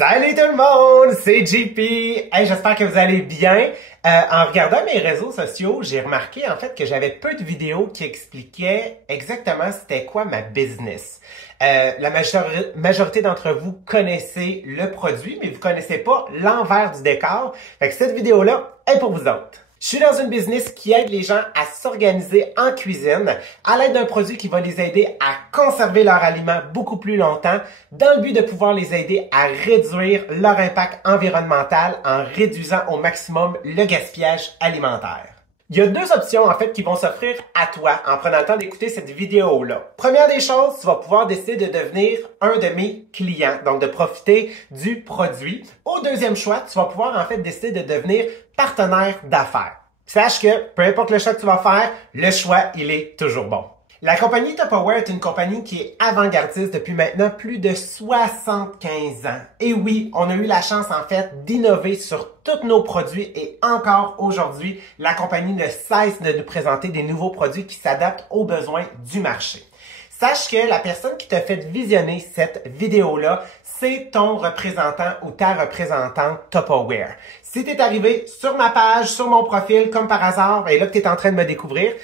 Salut tout le monde, c'est JP. Hey, j'espère que vous allez bien. En regardant mes réseaux sociaux, j'ai remarqué en fait que j'avais peu de vidéos qui expliquaient exactement c'était quoi ma business. La majorité d'entre vous connaissez le produit, mais vous connaissez pas l'envers du décor. Fait que cette vidéo-là est pour vous autres. Je suis dans une business qui aide les gens à s'organiser en cuisine à l'aide d'un produit qui va les aider à conserver leurs aliments beaucoup plus longtemps dans le but de pouvoir les aider à réduire leur impact environnemental en réduisant au maximum le gaspillage alimentaire. Il y a deux options en fait qui vont s'offrir à toi en prenant le temps d'écouter cette vidéo-là. Première des choses, tu vas pouvoir décider de devenir un de mes clients, donc de profiter du produit. Au deuxième choix, tu vas pouvoir en fait décider de devenir partenaire d'affaires. Sache que peu importe le choix que tu vas faire, le choix, il est toujours bon. La compagnie Tupperware est une compagnie qui est avant-gardiste depuis maintenant plus de 75 ans. Et oui, on a eu la chance en fait d'innover sur tous nos produits et encore aujourd'hui, la compagnie ne cesse de nous présenter des nouveaux produits qui s'adaptent aux besoins du marché. Sache que la personne qui t'a fait visionner cette vidéo-là, c'est ton représentant ou ta représentante Tupperware. Si tu es arrivé sur ma page, sur mon profil, comme par hasard, et là que tu es en train de me découvrir,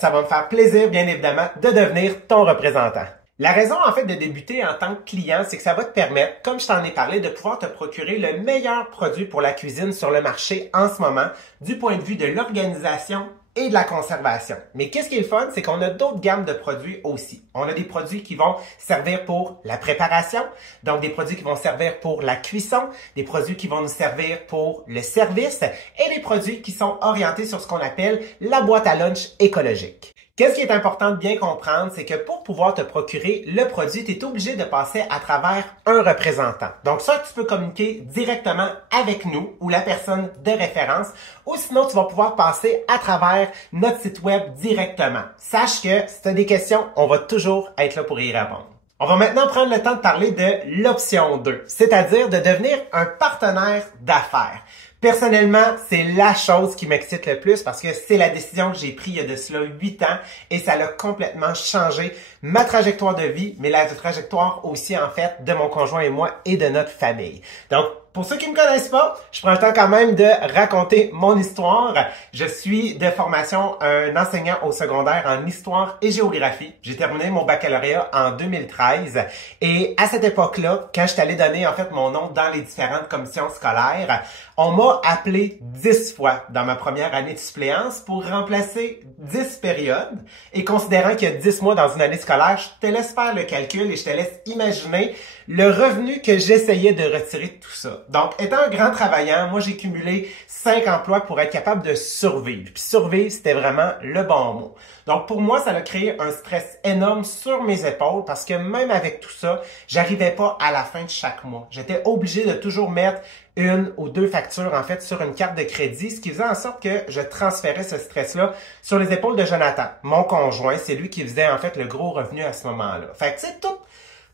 ça va me faire plaisir, bien évidemment, de devenir ton représentant. La raison, en fait, de débuter en tant que client, c'est que ça va te permettre, comme je t'en ai parlé, de pouvoir te procurer le meilleur produit pour la cuisine sur le marché en ce moment, du point de vue de l'organisation et de la conservation. Mais qu'est-ce qui est le fun, c'est qu'on a d'autres gammes de produits aussi. On a des produits qui vont servir pour la préparation, donc des produits qui vont servir pour la cuisson, des produits qui vont nous servir pour le service et des produits qui sont orientés sur ce qu'on appelle la boîte à lunch écologique. Qu'est-ce qui est important de bien comprendre, c'est que pour pouvoir te procurer le produit, tu es obligé de passer à travers un représentant. Donc ça, tu peux communiquer directement avec nous ou la personne de référence, ou sinon tu vas pouvoir passer à travers notre site web directement. Sache que si tu as des questions, on va toujours être là pour y répondre. On va maintenant prendre le temps de parler de l'option 2, c'est-à-dire de devenir un partenaire d'affaires. Personnellement, c'est la chose qui m'excite le plus parce que c'est la décision que j'ai prise il y a de cela 8 ans et ça a complètement changé ma trajectoire de vie, mais la trajectoire aussi en fait de mon conjoint et moi et de notre famille. Donc, pour ceux qui me connaissent pas, je prends le temps quand même de raconter mon histoire. Je suis de formation un enseignant au secondaire en histoire et géographie. J'ai terminé mon baccalauréat en 2013 et à cette époque-là, quand je suis allé donner en fait mon nom dans les différentes commissions scolaires, on m'a appelé 10 fois dans ma première année de suppléance pour remplacer 10 périodes et considérant qu'il y a 10 mois dans une année scolaire, je te laisse faire le calcul et je te laisse imaginer le revenu que j'essayais de retirer de tout ça. Donc, étant un grand travaillant, moi, j'ai cumulé 5 emplois pour être capable de survivre. Puis survivre, c'était vraiment le bon mot. Donc, pour moi, ça a créé un stress énorme sur mes épaules parce que même avec tout ça, j'arrivais pas à la fin de chaque mois. J'étais obligé de toujours mettre une ou deux factures, en fait, sur une carte de crédit, ce qui faisait en sorte que je transférais ce stress-là sur les épaules de Jonathan, mon conjoint. C'est lui qui faisait, en fait, le gros revenu à ce moment-là. Fait que, tu sais,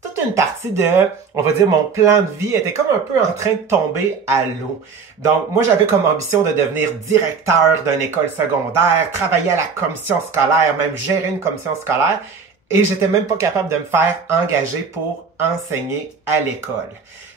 toute une partie de, on va dire, mon plan de vie était comme un peu en train de tomber à l'eau. Donc, moi, j'avais comme ambition de devenir directeur d'une école secondaire, travailler à la commission scolaire, même gérer une commission scolaire. Et j'étais même pas capable de me faire engager pour enseigner à l'école.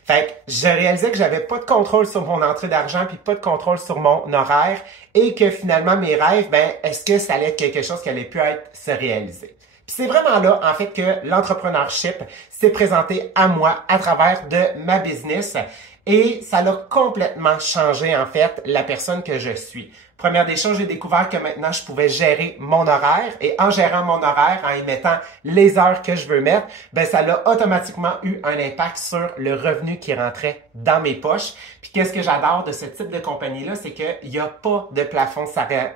Fait que je réalisais que j'avais pas de contrôle sur mon entrée d'argent puis pas de contrôle sur mon horaire et que finalement mes rêves, est-ce que ça allait être quelque chose qui allait pu se réaliser? Puis c'est vraiment là, en fait, que l'entrepreneurship s'est présenté à moi à travers de ma business et ça l'a complètement changé, en fait, la personne que je suis. Première des choses, j'ai découvert que maintenant, je pouvais gérer mon horaire et en gérant mon horaire, en y mettant les heures que je veux mettre, ça a automatiquement eu un impact sur le revenu qui rentrait dans mes poches. Puis qu'est-ce que j'adore de ce type de compagnie-là, c'est qu'il n'y a pas de plafond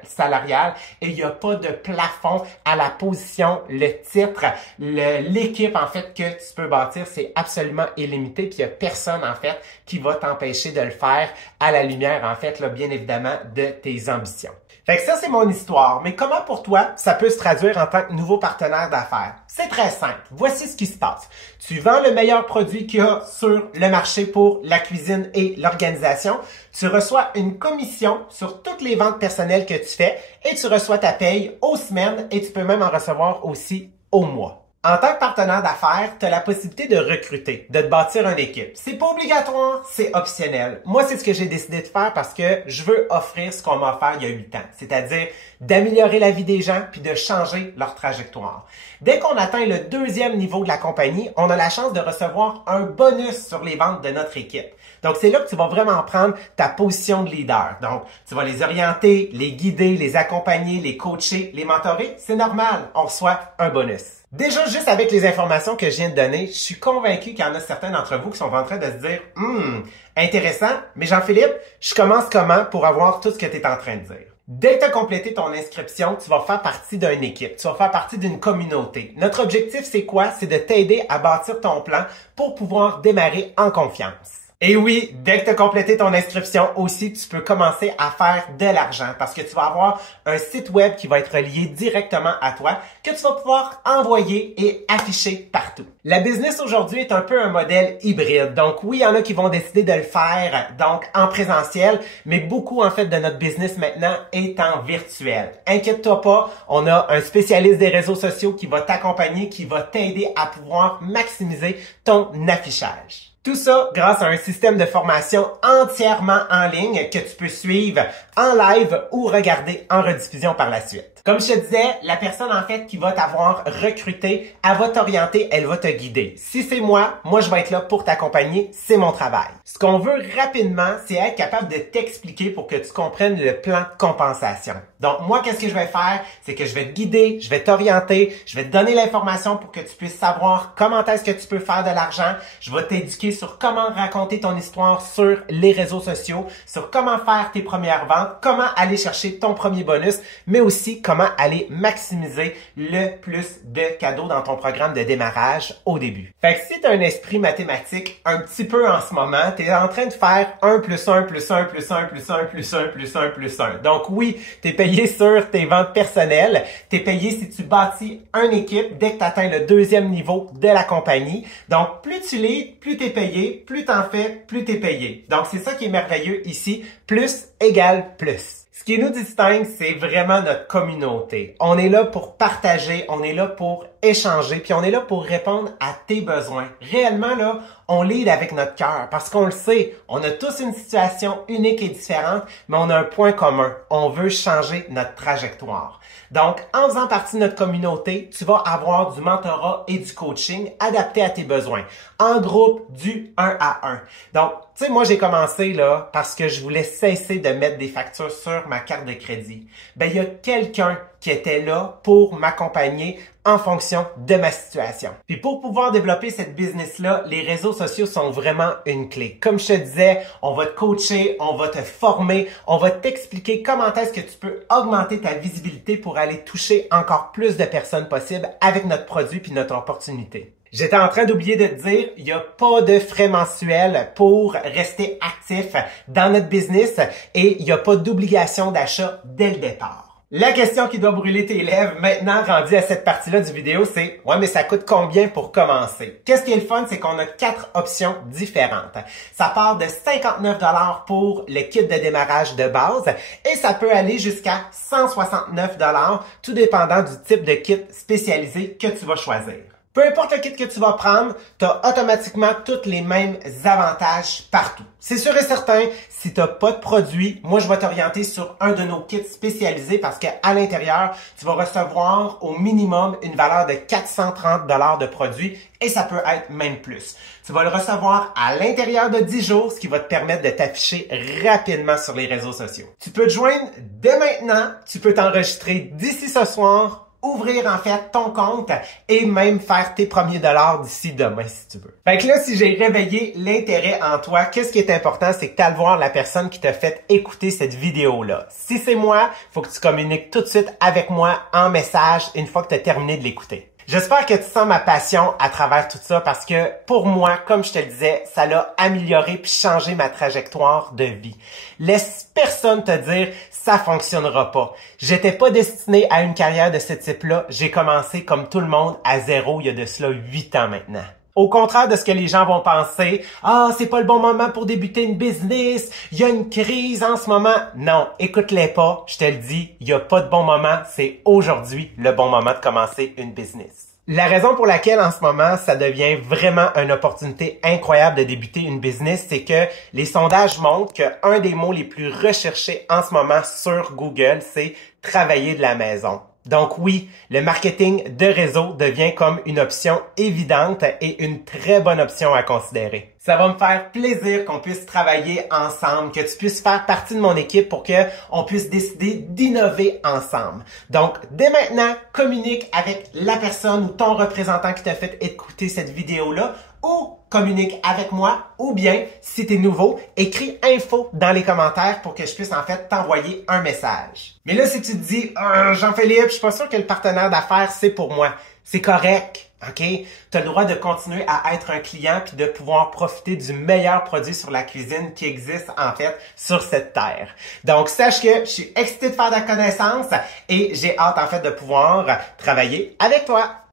salarial et il n'y a pas de plafond à la position, le titre, l'équipe en fait que tu peux bâtir, c'est absolument illimité. Puis il n'y a personne en fait qui va t'empêcher de le faire à la lumière en fait, là, bien évidemment, de tes ambitions. Fait que ça, c'est mon histoire. Mais comment pour toi, ça peut se traduire en tant que nouveau partenaire d'affaires? C'est très simple. Voici ce qui se passe. Tu vends le meilleur produit qu'il y a sur le marché pour la cuisine et l'organisation. Tu reçois une commission sur toutes les ventes personnelles que tu fais et tu reçois ta paye aux semaines et tu peux même en recevoir aussi au mois. En tant que partenaire d'affaires, tu as la possibilité de recruter, de te bâtir une équipe. C'est pas obligatoire, c'est optionnel. Moi, c'est ce que j'ai décidé de faire parce que je veux offrir ce qu'on m'a offert il y a 8 ans, c'est-à-dire d'améliorer la vie des gens puis de changer leur trajectoire. Dès qu'on atteint le 2e niveau de la compagnie, on a la chance de recevoir un bonus sur les ventes de notre équipe. Donc, c'est là que tu vas vraiment prendre ta position de leader. Donc, tu vas les orienter, les guider, les accompagner, les coacher, les mentorer. C'est normal, on reçoit un bonus. Déjà, juste avec les informations que je viens de donner, je suis convaincu qu'il y en a certains d'entre vous qui sont en train de se dire « intéressant, mais Jean-Philippe, je commence comment pour avoir tout ce que tu es en train de dire? » Dès que tu as complété ton inscription, tu vas faire partie d'une équipe, tu vas faire partie d'une communauté. Notre objectif, c'est quoi? C'est de t'aider à bâtir ton plan pour pouvoir démarrer en confiance. Et oui, dès que tu as complété ton inscription aussi, tu peux commencer à faire de l'argent parce que tu vas avoir un site web qui va être lié directement à toi que tu vas pouvoir envoyer et afficher partout. La business aujourd'hui est un peu un modèle hybride. Donc oui, il y en a qui vont décider de le faire donc en présentiel, mais beaucoup en fait de notre business maintenant est en virtuel. Inquiète-toi pas, on a un spécialiste des réseaux sociaux qui va t'accompagner, qui va t'aider à pouvoir maximiser ton affichage. Tout ça grâce à un système de formation entièrement en ligne que tu peux suivre en live ou regarder en rediffusion par la suite. Comme je te disais, la personne en fait qui va t'avoir recruté, elle va t'orienter, elle va te guider. Si c'est moi je vais être là pour t'accompagner, c'est mon travail. Ce qu'on veut rapidement, c'est être capable de t'expliquer pour que tu comprennes le plan de compensation. Donc moi, qu'est-ce que je vais faire? C'est que je vais te guider, je vais t'orienter, je vais te donner l'information pour que tu puisses savoir comment est-ce que tu peux faire de l'argent. Je vais t'éduquer sur comment raconter ton histoire sur les réseaux sociaux, sur comment faire tes premières ventes, comment aller chercher ton premier bonus, mais aussi comment aller maximiser le plus de cadeaux dans ton programme de démarrage au début. Fait que si tu as un esprit mathématique un petit peu en ce moment, tu es en train de faire 1 plus 1 plus 1 plus 1 plus 1 plus 1 plus 1 plus 1. Donc oui, tu es payé sur tes ventes personnelles, tu es payé si tu bâtis une équipe dès que tu atteins le 2e niveau de la compagnie. Donc plus tu leads, plus tu es payé, plus tu en fais, plus tu es payé. Donc c'est ça qui est merveilleux ici, plus égale plus. Ce qui nous distingue, c'est vraiment notre communauté. On est là pour partager, on est là pour échanger, puis on est là pour répondre à tes besoins. Réellement, là, on lead avec notre cœur parce qu'on le sait, on a tous une situation unique et différente, mais on a un point commun. On veut changer notre trajectoire. Donc, en faisant partie de notre communauté, tu vas avoir du mentorat et du coaching adapté à tes besoins. En groupe, du 1 à 1. Donc, tu sais, moi, j'ai commencé là parce que je voulais cesser de mettre des factures sur ma carte de crédit. Ben, il y a quelqu'un qui était là pour m'accompagner en fonction de ma situation. Puis pour pouvoir développer cette business-là, les réseaux sociaux sont vraiment une clé. Comme je te disais, on va te coacher, on va te former, on va t'expliquer comment est-ce que tu peux augmenter ta visibilité pour aller toucher encore plus de personnes possibles avec notre produit puis notre opportunité. J'étais en train d'oublier de te dire, il n'y a pas de frais mensuels pour rester actif dans notre business et il n'y a pas d'obligation d'achat dès le départ. La question qui doit brûler tes lèvres maintenant rendue à cette partie-là du vidéo, c'est « Ouais, mais ça coûte combien pour commencer? » Qu'est-ce qui est le fun, c'est qu'on a 4 options différentes. Ça part de 59 $ pour le kit de démarrage de base et ça peut aller jusqu'à 169 $, tout dépendant du type de kit spécialisé que tu vas choisir. Peu importe le kit que tu vas prendre, tu as automatiquement tous les mêmes avantages partout. C'est sûr et certain, si tu n'as pas de produit, moi je vais t'orienter sur un de nos kits spécialisés parce qu'à l'intérieur, tu vas recevoir au minimum une valeur de 430 $ de produits et ça peut être même plus. Tu vas le recevoir à l'intérieur de 10 jours, ce qui va te permettre de t'afficher rapidement sur les réseaux sociaux. Tu peux te joindre dès maintenant, tu peux t'enregistrer d'ici ce soir, ouvrir en fait ton compte et même faire tes premiers dollars d'ici demain si tu veux. Fait que là, si j'ai réveillé l'intérêt en toi, qu'est-ce qui est important, c'est que tu ailles voir la personne qui t'a fait écouter cette vidéo-là. Si c'est moi, il faut que tu communiques tout de suite avec moi en message une fois que tu as terminé de l'écouter. J'espère que tu sens ma passion à travers tout ça parce que pour moi, comme je te le disais, ça l'a amélioré puis changé ma trajectoire de vie. Laisse personne te dire ça fonctionnera pas. J'étais pas destiné à une carrière de ce type-là. J'ai commencé comme tout le monde à zéro il y a de cela 8 ans maintenant. Au contraire de ce que les gens vont penser, « Ah, c'est pas le bon moment pour débuter une business, il y a une crise en ce moment. » Non, écoute-les pas, je te le dis, il y a pas de bon moment, c'est aujourd'hui le bon moment de commencer une business. La raison pour laquelle en ce moment, ça devient vraiment une opportunité incroyable de débuter une business, c'est que les sondages montrent qu'un des mots les plus recherchés en ce moment sur Google, c'est travailler de la maison. Donc oui, le marketing de réseau devient comme une option évidente et une très bonne option à considérer. Ça va me faire plaisir qu'on puisse travailler ensemble, que tu puisses faire partie de mon équipe pour qu'on puisse décider d'innover ensemble. Donc, dès maintenant, communique avec la personne ou ton représentant qui t'a fait écouter cette vidéo-là ou communique avec moi ou bien, si tu es nouveau, écris info dans les commentaires pour que je puisse en fait t'envoyer un message. Mais là, si tu te dis « Jean-Philippe, je suis pas sûr que le partenaire d'affaires, c'est pour moi. » C'est correct, OK? Tu as le droit de continuer à être un client puis de pouvoir profiter du meilleur produit sur la cuisine qui existe en fait sur cette terre. Donc, sache que je suis excité de faire ta connaissance et j'ai hâte en fait de pouvoir travailler avec toi.